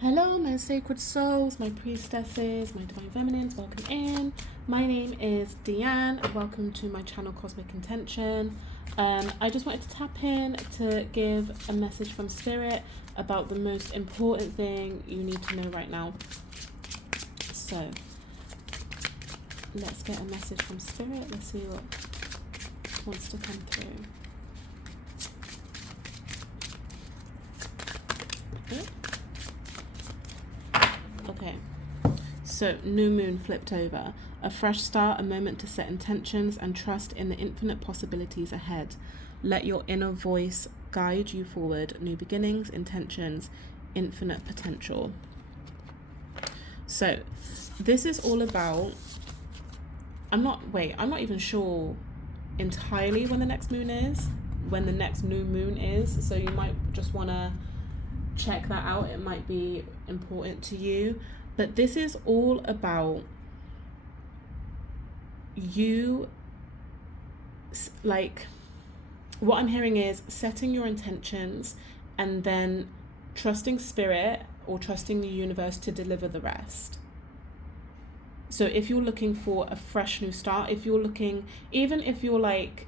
Hello, my sacred souls, my priestesses, my divine feminines, welcome in. My name is Deanne, and welcome to my channel Cosmic Intention. I just wanted to tap in to give a message from Spirit about the most important thing you need to know right now. So, let's get a message from Spirit. Let's see what wants to come through. Okay, so new moon flipped over. A fresh start, a moment to set intentions and trust in the infinite possibilities ahead. Let your inner voice guide you forward. New beginnings, intentions, infinite potential. So this is all about, I'm not even sure entirely when the next new moon is. So you might just want to check that out. It might be important to you, but this is all about you, like, what I'm hearing is setting your intentions and then trusting spirit or trusting the universe to deliver the rest. So if you're looking for a fresh new start, even if you're like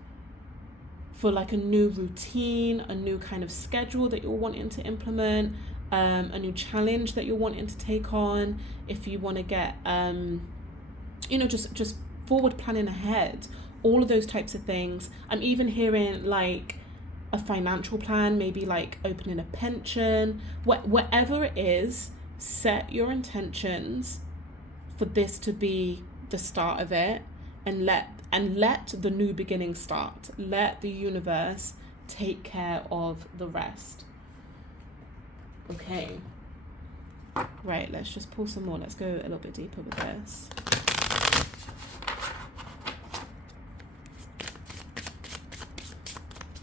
for like a new routine, a new kind of schedule that you're wanting to implement, a new challenge that you're wanting to take on, if you want to get just forward planning ahead, all of those types of things. I'm even hearing like a financial plan, maybe like opening a pension, whatever it is. Set your intentions for this to be the start of it, and let the new beginning start. Let the universe take care of the rest. Okay. Right, let's just pull some more. Let's go a little bit deeper with this.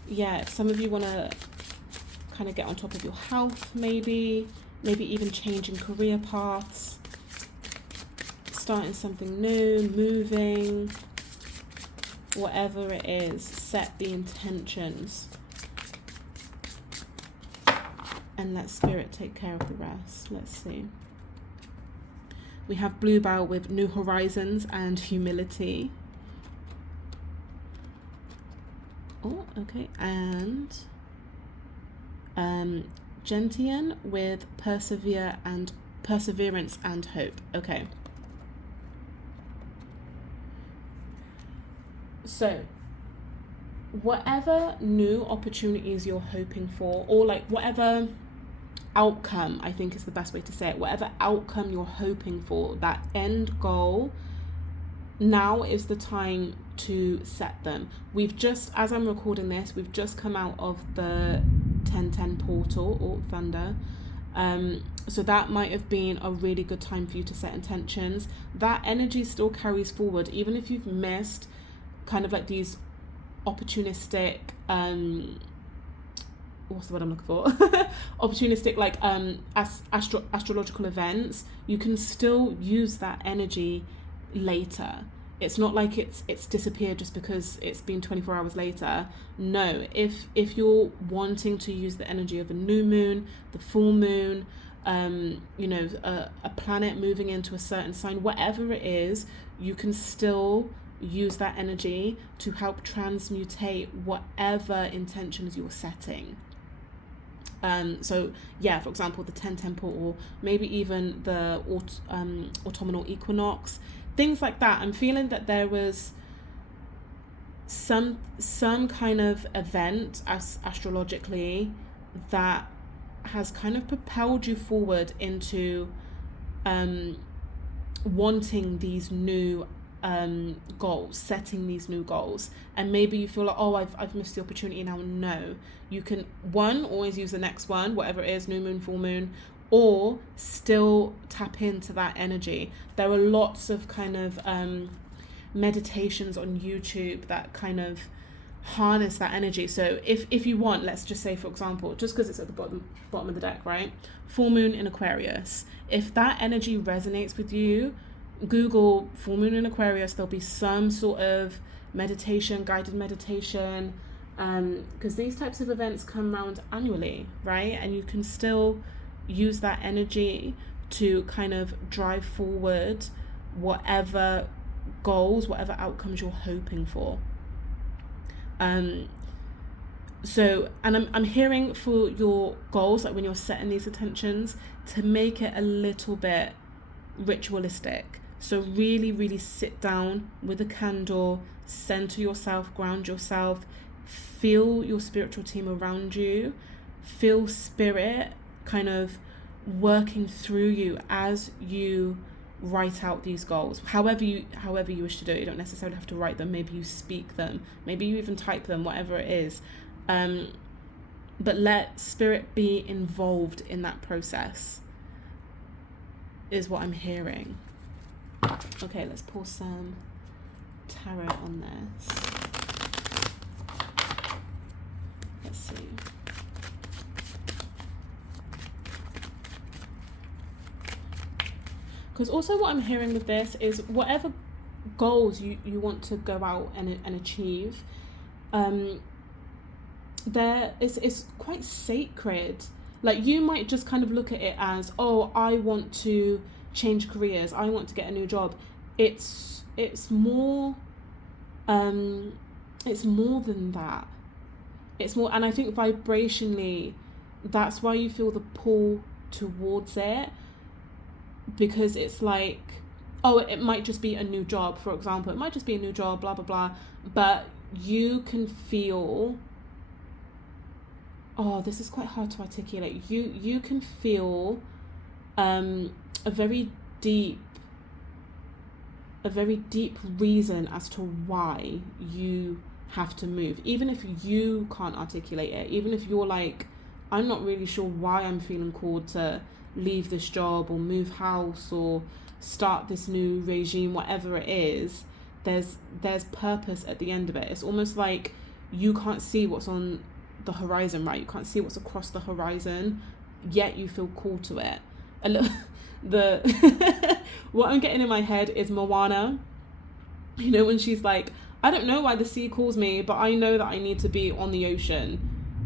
Yeah, some of you want to kind of get on top of your health, maybe even changing career paths, starting something new, moving, whatever it is. Set the intentions and let spirit take care of the rest. Let's see. We have Bluebell with new horizons and humility. Oh, okay. And Gentian with perseverance and hope. Okay. So whatever new opportunities you're hoping for, or like whatever outcome, I think is the best way to say it, whatever outcome you're hoping for, that end goal, now is the time to set them. As I'm recording this, we've just come out of the 1010 portal or thunder. So that might have been a really good time for you to set intentions. That energy still carries forward, even if you've missed kind of like these opportunistic, what's the word I'm looking for? Opportunistic, like astrological events. You can still use that energy later. It's not like it's disappeared just because it's been 24 hours later. No, if you're wanting to use the energy of a new moon, the full moon, a planet moving into a certain sign, whatever it is, you can still use that energy to help transmutate whatever intentions you're setting. So yeah, for example, the 1010 portal, maybe even the autumnal equinox, things like that. I'm feeling that there was some kind of event astrologically that has kind of propelled you forward into wanting these new goals, setting these new goals. And maybe you feel like, oh, I've missed the opportunity now. No, you can always use the next one, whatever it is, new moon, full moon, or still tap into that energy. There are lots of kind of meditations on YouTube that kind of harness that energy. So if you want, let's just say, for example, just because it's at the bottom of the deck, right? Full moon in Aquarius. If that energy resonates with you, Google full moon in Aquarius. There'll be some sort of meditation, guided meditation, because these types of events come around annually, right? And you can still use that energy to kind of drive forward whatever goals, whatever outcomes you're hoping for. So, and I'm hearing for your goals, like when you're setting these intentions, to make it a little bit ritualistic. So really, really sit down with a candle, center yourself, ground yourself, feel your spiritual team around you, feel spirit kind of working through you as you write out these goals, however you wish to do it. You don't necessarily have to write them. Maybe you speak them, maybe you even type them, whatever it is. But let spirit be involved in that process is what I'm hearing. Okay, let's pour some tarot on this. Let's see. Because also what I'm hearing with this is whatever goals you want to go out and achieve, it's quite sacred. Like, you might just kind of look at it as, oh, I want to change careers, I want to get a new job. It's more than that. It's more, and I think vibrationally that's why you feel the pull towards it, because it's like, oh, it might just be a new job, for example. It might just be a new job, blah blah blah, but you can feel, oh, this is quite hard to articulate. You can feel a very deep reason as to why you have to move, even if you can't articulate it, even if you're like, I'm not really sure why I'm feeling called to leave this job or move house or start this new regime, whatever it is. There's purpose at the end of it. It's almost like you can't see what's on the horizon, right? You can't see what's across the horizon, yet you feel called to it. What I'm getting in my head is Moana, you know, when she's like, I don't know why the sea calls me, but I know that I need to be on the ocean,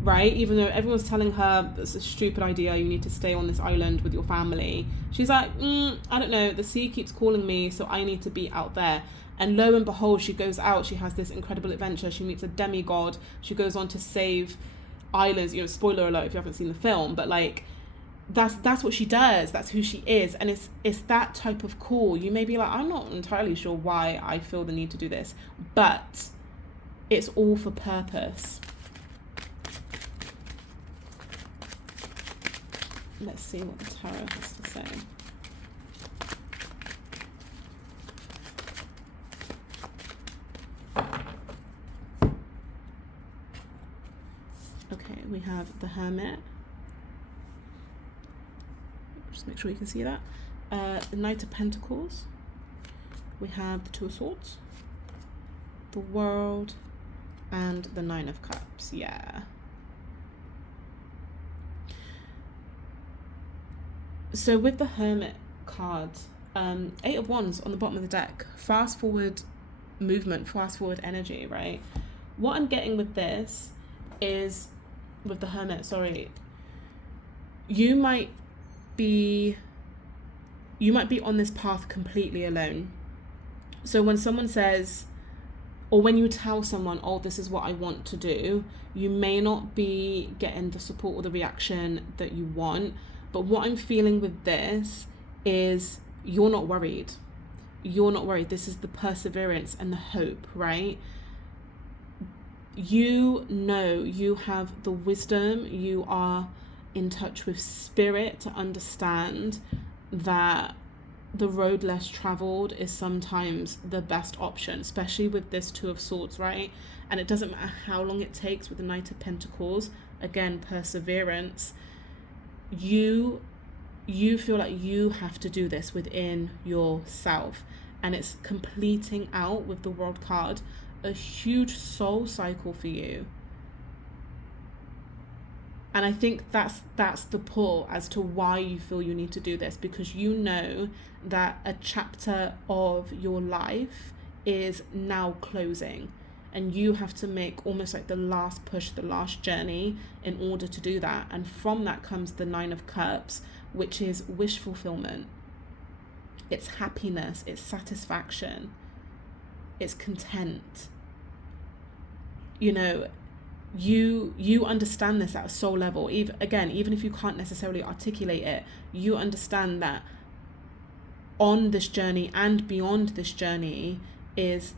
right? Even though everyone's telling her that's a stupid idea, you need to stay on this island with your family. She's like, I don't know, the sea keeps calling me, so I need to be out there. And lo and behold, she goes out, she has this incredible adventure, she meets a demigod, she goes on to save islands, you know, spoiler alert if you haven't seen the film, but like, that's what she does, that's who she is. And it's that type of call. You may be like, I'm not entirely sure why I feel the need to do this, but it's all for purpose. Let's see what the tarot has to say. Okay, we have the Hermit. Just make sure you can see that. The Knight of Pentacles. We have the Two of Swords, the World, and the Nine of Cups. Yeah. So with the Hermit card, Eight of Wands on the bottom of the deck, fast forward movement, fast forward energy, right? What I'm getting with this is, with the Hermit, sorry, you might be on this path completely alone. So when someone says, or when you tell someone, oh, this is what I want to do, you may not be getting the support or the reaction that you want. But what I'm feeling with this is you're not worried. You're not worried. This is the perseverance and the hope, right? You know, you have the wisdom, you are in touch with spirit to understand that the road less traveled is sometimes the best option, especially with this Two of Swords, right? And it doesn't matter how long it takes with the Knight of Pentacles, again, perseverance. You feel like you have to do this within yourself, and it's completing out with the World card a huge soul cycle for you. And I think that's the pull as to why you feel you need to do this, because you know that a chapter of your life is now closing, and you have to make almost like the last push, the last journey in order to do that. And from that comes the Nine of Cups, which is wish fulfillment. It's happiness, it's satisfaction, it's content. You know, you understand this at a soul level. Even if you can't necessarily articulate it, you understand that on this journey and beyond this journey is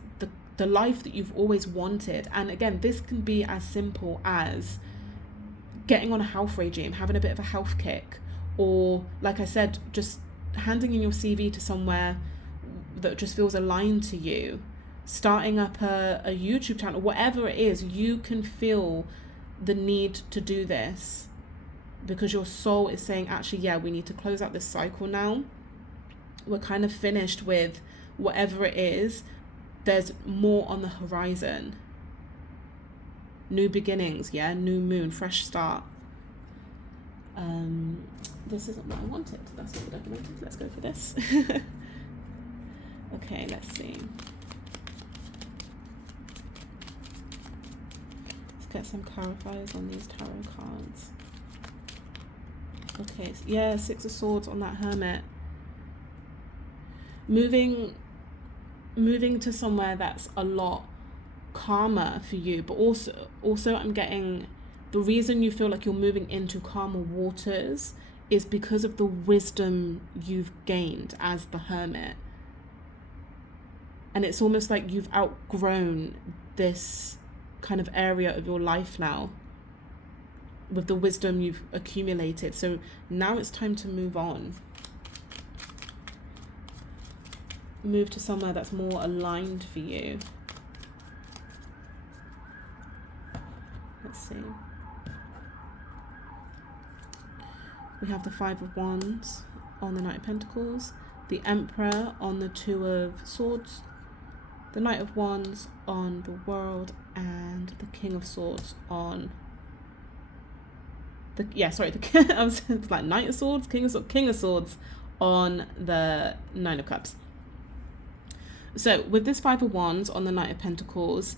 the life that you've always wanted. And again, this can be as simple as getting on a health regime, having a bit of a health kick, or like I said, just handing in your CV to somewhere that just feels aligned to you, starting up a YouTube channel, whatever it is. You can feel the need to do this because your soul is saying, actually, yeah, we need to close out this cycle now. We're kind of finished with whatever it is. There's more on the horizon. New beginnings, yeah, new moon, fresh start. This isn't what I wanted. That's not what I wanted. Let's go for this. Okay, let's see. Let's get some clarifiers on these tarot cards. Okay, yeah, Six of Swords on that Hermit. Moving to somewhere that's a lot calmer for you, but also I'm getting the reason you feel like you're moving into calmer waters is because of the wisdom you've gained as the Hermit. And it's almost like you've outgrown this kind of area of your life now with the wisdom you've accumulated. So now it's time to move on. Move to somewhere that's more aligned for you. Let's see. We have the Five of Wands on the Knight of Pentacles, the Emperor on the Two of Swords, the Knight of Wands on the World, and the King of Swords on the I was like Knight of Swords, King of Swords on the Nine of Cups. So with this Five of Wands on the Knight of Pentacles,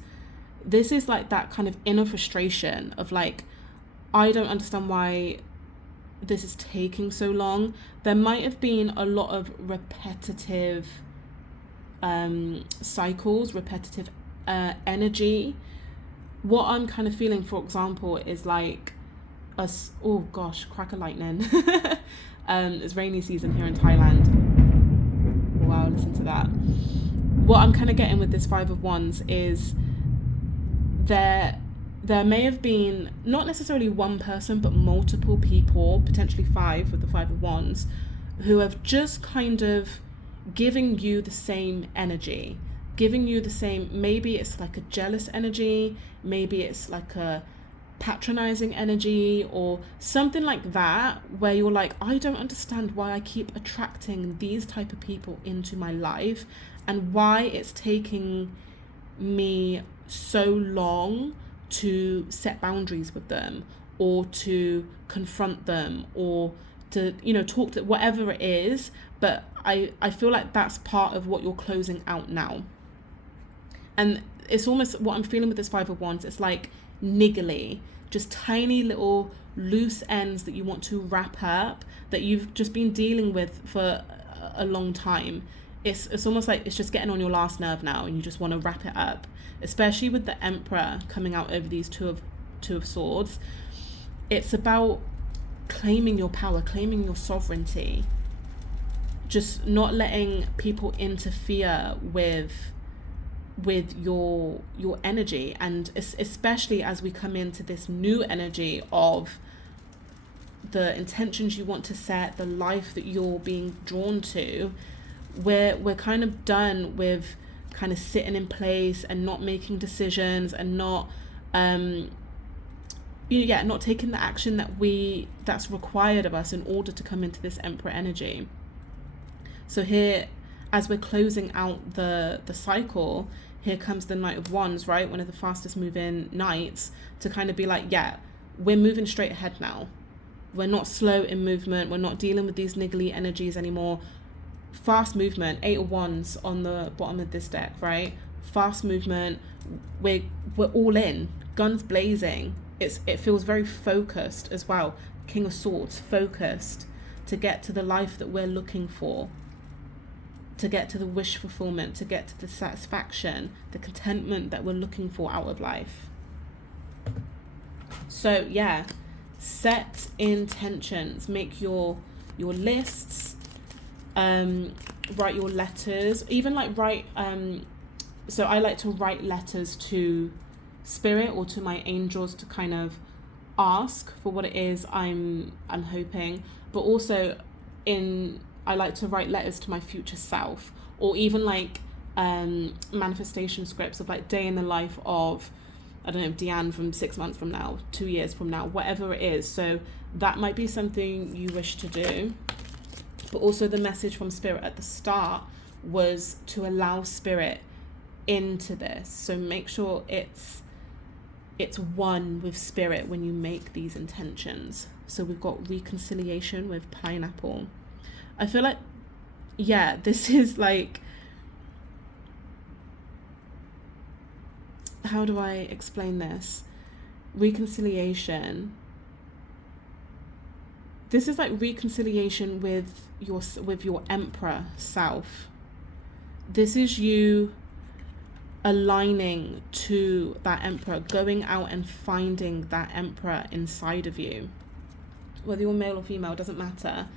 this is like that kind of inner frustration of like, I don't understand why this is taking so long. There might have been a lot of repetitive cycles, repetitive energy. What I'm kind of feeling, for example, is like oh gosh, crack of lightning. It's rainy season here in Thailand. Wow, listen to that. What I'm kind of getting with this Five of Wands is there may have been not necessarily one person, but multiple people, potentially five with the Five of Wands, who have just kind of giving you the same energy, giving you the same, maybe it's like a jealous energy, maybe it's like a patronizing energy or something like that, where you're like, I don't understand why I keep attracting these type of people into my life and why it's taking me so long to set boundaries with them or to confront them or to, you know, talk to whatever it is. But I feel like that's part of what you're closing out now. And it's almost what I'm feeling with this Five of Wands. It's like niggly, just tiny little loose ends that you want to wrap up that you've just been dealing with for a long time. It's almost like it's just getting on your last nerve now and you just want to wrap it up, especially with the Emperor coming out over these two of Swords. It's about claiming your power, claiming your sovereignty, just not letting people interfere with your energy. And especially as we come into this new energy of the intentions you want to set, the life that you're being drawn to, we're kind of done with kind of sitting in place and not making decisions and not not taking the action that's required of us in order to come into this Emperor energy. So here, as we're closing out the cycle, here comes the Knight of Wands, right? One of the fastest moving knights, to kind of be like, yeah, we're moving straight ahead now. We're not slow in movement. We're not dealing with these niggly energies anymore. Fast movement. Eight of Wands on the bottom of this deck, right? fast movement. We're all in, guns blazing. It feels very focused as well. King of Swords, focused to get to the life that we're looking for, to get to the wish fulfillment, to get to the satisfaction, the contentment that we're looking for out of life. So yeah, set intentions, make your lists, write your letters, even like write, so I like to write letters to spirit or to my angels to kind of ask for what it is I'm hoping, but also I like to write letters to my future self, or even like manifestation scripts of like day in the life of, I don't know, Deanne from 6 months from now, 2 years from now, whatever it is. So that might be something you wish to do. But also the message from spirit at the start was to allow spirit into this. So make sure it's one with spirit when you make these intentions. So we've got reconciliation with pineapple. I feel like, yeah, this is like, how do I explain this? Reconciliation. This is like reconciliation with your emperor self. This is you aligning to that emperor, going out and finding that emperor inside of you. Whether you're male or female, doesn't matter.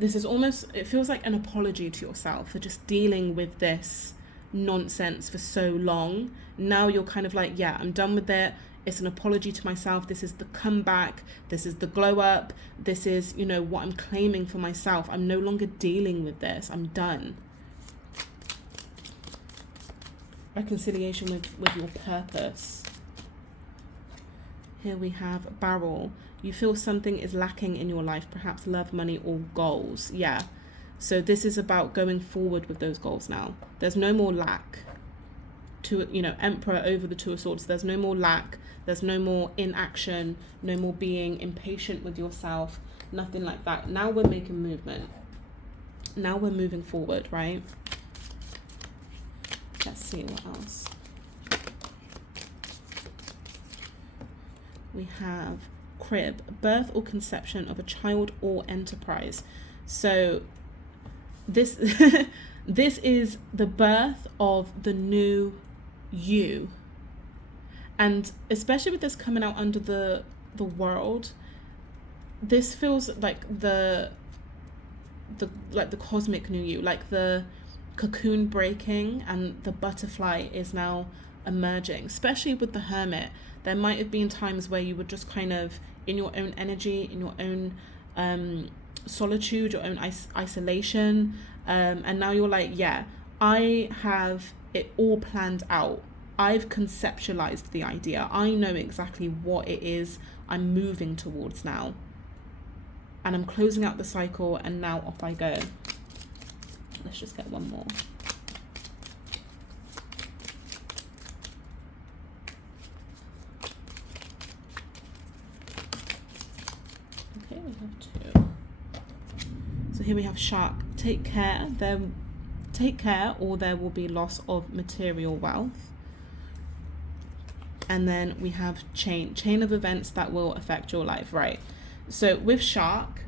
This is almost, it feels like an apology to yourself for just dealing with this nonsense for so long. Now you're kind of like, yeah, I'm done with it. It's an apology to myself. This is the comeback. This is the glow up. This is, you know, what I'm claiming for myself. I'm no longer dealing with this. I'm done. Reconciliation with your purpose. Here we have barrel. You feel something is lacking in your life, perhaps love, money, or goals. Yeah. So this is about going forward with those goals now. There's no more lack. Emperor over the Two of Swords. There's no more lack. There's no more inaction. No more being impatient with yourself. Nothing like that. Now we're making movement. Now we're moving forward, right? Let's see what else. We have crib, birth or conception of a child or enterprise. So this this is the birth of the new you. And especially with this coming out under the world, this feels like the cosmic new you, like the cocoon breaking and the butterfly is now emerging. Especially with the Hermit, there might have been times where you were just kind of in your own energy, in your own solitude, your own isolation, and now you're like, yeah, I have it all planned out. I've conceptualized the idea. I know exactly what it is I'm moving towards now, and I'm closing out the cycle, and now off I go. Let's just get one more. Okay, we have two. So here we have shark. Take care, or there will be loss of material wealth. And then we have chain of events that will affect your life, right? So with shark,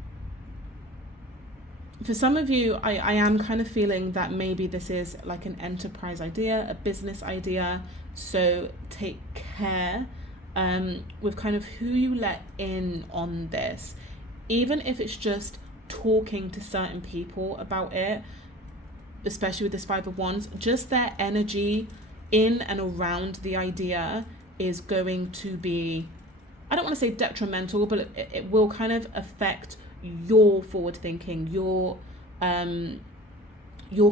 for some of you, I am kind of feeling that maybe this is like an enterprise idea, a business idea. So take care with kind of who you let in on this. Even if it's just talking to certain people about it, especially with this Five of Wands, just their energy in and around the idea is going to be, I don't want to say detrimental, but it will kind of affect your forward thinking, your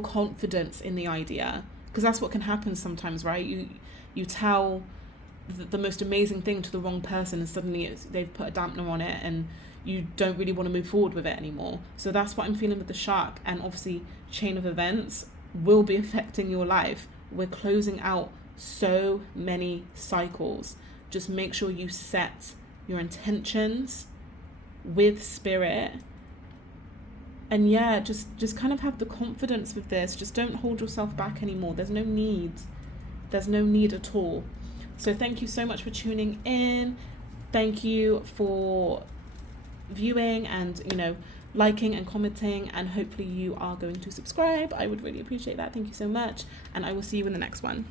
confidence in the idea, because that's what can happen sometimes, right? You tell the most amazing thing to the wrong person, and suddenly they've put a dampener on it, and you don't really want to move forward with it anymore. So that's what I'm feeling with the shark, and obviously chain of events will be affecting your life. We're closing out so many cycles. Just make sure you set your intentions with spirit And yeah, just kind of have the confidence with this. Just don't hold yourself back anymore. There's no need. There's no need at all. So thank you so much for tuning in. Thank you for viewing and, you know, liking and commenting, and hopefully you are going to subscribe. I would really appreciate that. Thank you so much, and I will see you in the next one.